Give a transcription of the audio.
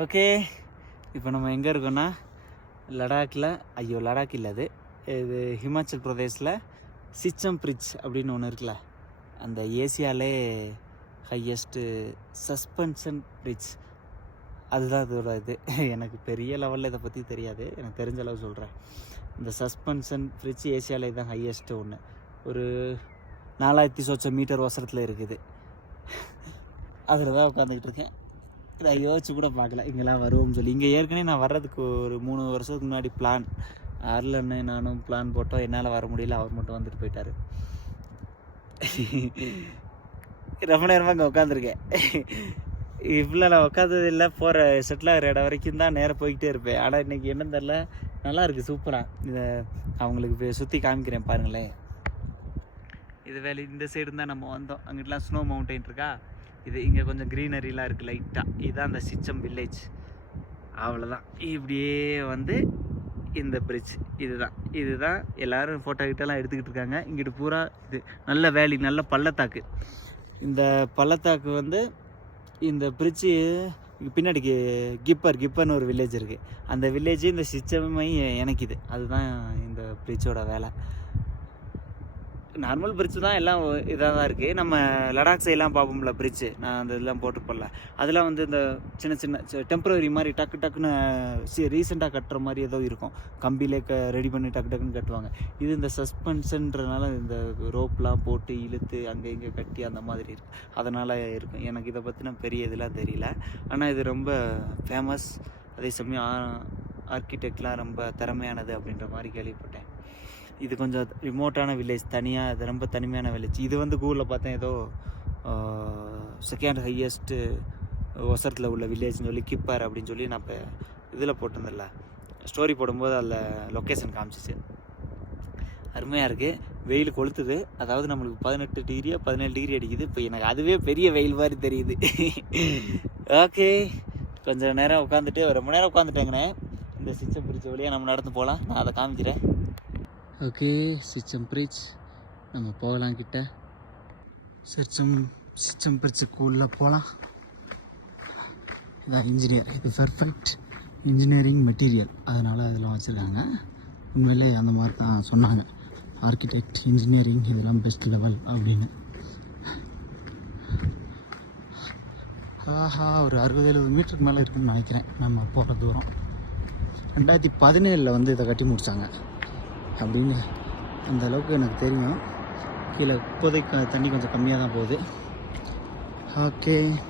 Okay, இப்போ நம்ம எங்கே இருக்கோன்னா லடாக்கில், லடாக் இல்லை, இது ஹிமாச்சல் பிரதேஷில் சிச்சம் பிரிட்ஜ் அப்படின்னு ஒன்று இருக்குல்ல, அந்த ஏசியாவிலே ஹையஸ்ட்டு சஸ்பென்ஷன் பிரிட்ஜ், அதுதான் இதோட இது. எனக்கு பெரிய லெவலில் இதை பற்றி தெரியாது, எனக்கு தெரிஞ்ச அளவு சொல்கிறேன். இந்த சஸ்பென்ஷன் பிரிட்ஜ் ஏசியாவிலே தான் ஹையஸ்ட்டு ஒன்று. ஒரு 4000 சொச்ச மீட்டர் உசரத்தில் இருக்குது. அதில் தான் உட்காந்துக்கிட்டு இருக்கேன். நான் யோசிச்சு கூட பார்க்கல இங்கெல்லாம் வருவோம்னு சொல்லி. இங்கே ஏற்கனவே நான் வர்றதுக்கு ஒரு 3 வருஷத்துக்கு முன்னாடி பிளான், அருளன்னு நானும் பிளான் போட்டோம். என்னால் வர முடியல, அவர் மட்டும் வந்துட்டு போயிட்டார். ரொம்ப நேரமாக இங்கே உட்காந்துருக்கேன். இவ்வளோ நான் உட்காந்தது இல்லை, போகிற செட்டில் ஆகிற இடம் வரைக்கும் தான் நேராக போய்கிட்டே இருப்பேன். ஆனால் இன்றைக்கி என்னன்னு தெரில, நல்லா இருக்குது, சூப்பராக. இதை அவங்களுக்கு சுற்றி காமிக்கிறேன் பாருங்களேன். இது இந்த சைடு தான் நம்ம வந்தோம். அங்கிட்டலாம் ஸ்னோ மவுண்டைன் இருக்கா, இது இங்கே கொஞ்சம் க்ரீனரிலாம் இருக்குது லைட்டாக. இதுதான் அந்த சிச்சம் வில்லேஜ். அவ்வளோதான். இப்படியே வந்து இந்த பிரிட்ஜ் இதுதான் எல்லோரும் ஃபோட்டோ கிட்டலாம் எடுத்துக்கிட்டு இருக்காங்க. இங்கிட்டு பூரா இது நல்ல வேலி, நல்ல பள்ளத்தாக்கு. இந்த பள்ளத்தாக்கு வந்து இந்த பிரிட்ஜு பின்னாடி கிப்பர்னு ஒரு வில்லேஜ் இருக்குது. அந்த வில்லேஜ் இந்த சிச்சமை இணைக்குது. அதுதான் இந்த பிரிட்ஜோட வேலை. நார்மல் பிரிட்ஜு தான், எல்லாம் இதாக தான் இருக்குது. நம்ம லடாக் சைட்லாம் பார்ப்போம்ல பிரிட்ஜு, நான் அந்த இதெல்லாம் போட்டுப்போம்ல, அதெல்லாம் வந்து இந்த சின்ன சின்ன டெம்பரரி மாதிரி டக்குன்னு ரீசெண்டாக கட்டுற மாதிரி ஏதோ இருக்கும். கம்பியிலே ரெடி பண்ணி டக்குன்னு கட்டுவாங்க. இது இந்த சஸ்பென்ஷன்றனால இந்த ரோப்லாம் போட்டு இழுத்து அங்கே இங்கே கட்டி அந்த மாதிரி இருக்குது. அதனால் இருக்கும். எனக்கு இதை பற்றின பெரிய இதெல்லாம் தெரியல. ஆனால் இது ரொம்ப ஃபேமஸ். அதே சமயம் ஆர்கிடெக்ட்லாம் ரொம்ப திறமையானது அப்படின்ற மாதிரி கேள்விப்பட்டேன். இது கொஞ்சம் ரிமோட்டான வில்லேஜ், தனியாக, இது ரொம்ப தனிமையான வில்லேஜ். இது வந்து கூகுளில் பார்த்தேன், ஏதோ செகண்ட் ஹையஸ்ட்டு ஒசரத்தில் உள்ள வில்லேஜ்னு சொல்லி கிப்பர் அப்படின்னு சொல்லி நான் இப்போ இதில் போட்டிருந்தேன்ல, ஸ்டோரி போடும்போது அதில் லொக்கேஷன் காமிச்சிச்சு. அருமையாக இருக்குது. வெயில் கொளுத்துது. அதாவது நம்மளுக்கு 18 டிகிரியா 17 டிகிரி அடிக்குது. இப்போ எனக்கு அதுவே பெரிய வெயில் மாதிரி தெரியுது. ஓகே, கொஞ்சம் நேரம் உட்காந்துட்டு, ரொம்ப நேரம் உட்காந்துட்டேங்கண்ணே. இந்த சிச்சம் பிரிட்ஜ் வழியாக நம்ம நடந்து போகலாம். நான் அதை காமிக்கிறேன். ஓகே, சிச்சம் பிரிட்ஜ் நம்ம போகலாம் கிட்ட. சிச்சம் பிரிட்ஜுக்கு உள்ளே போகலாம். இதான் இன்ஜினியர், இது பர்ஃபெக்ட் இன்ஜினியரிங் மெட்டீரியல், அதனால் அதெல்லாம் வச்சுருக்காங்க. உண்மையிலே அந்த மாதிரி தான் சொன்னாங்க, ஆர்கிடெக்ட் இன்ஜினியரிங் இதெல்லாம் பெஸ்ட் லெவல் அப்படின்னு. ஆஹா, ஒரு 60-70 மீட்டருக்கு மேலே இருக்குன்னு நினைக்கிறேன் நம்ம போகிற தூரம். 2017 வந்து இதை கட்டி முடித்தாங்க அப்படின்னு அந்த அளவுக்கு எனக்கு தெரியும். கீழே இப்போதைக்கு தண்ணி கொஞ்சம் கம்மியாக தான் போகுது. ஓகே.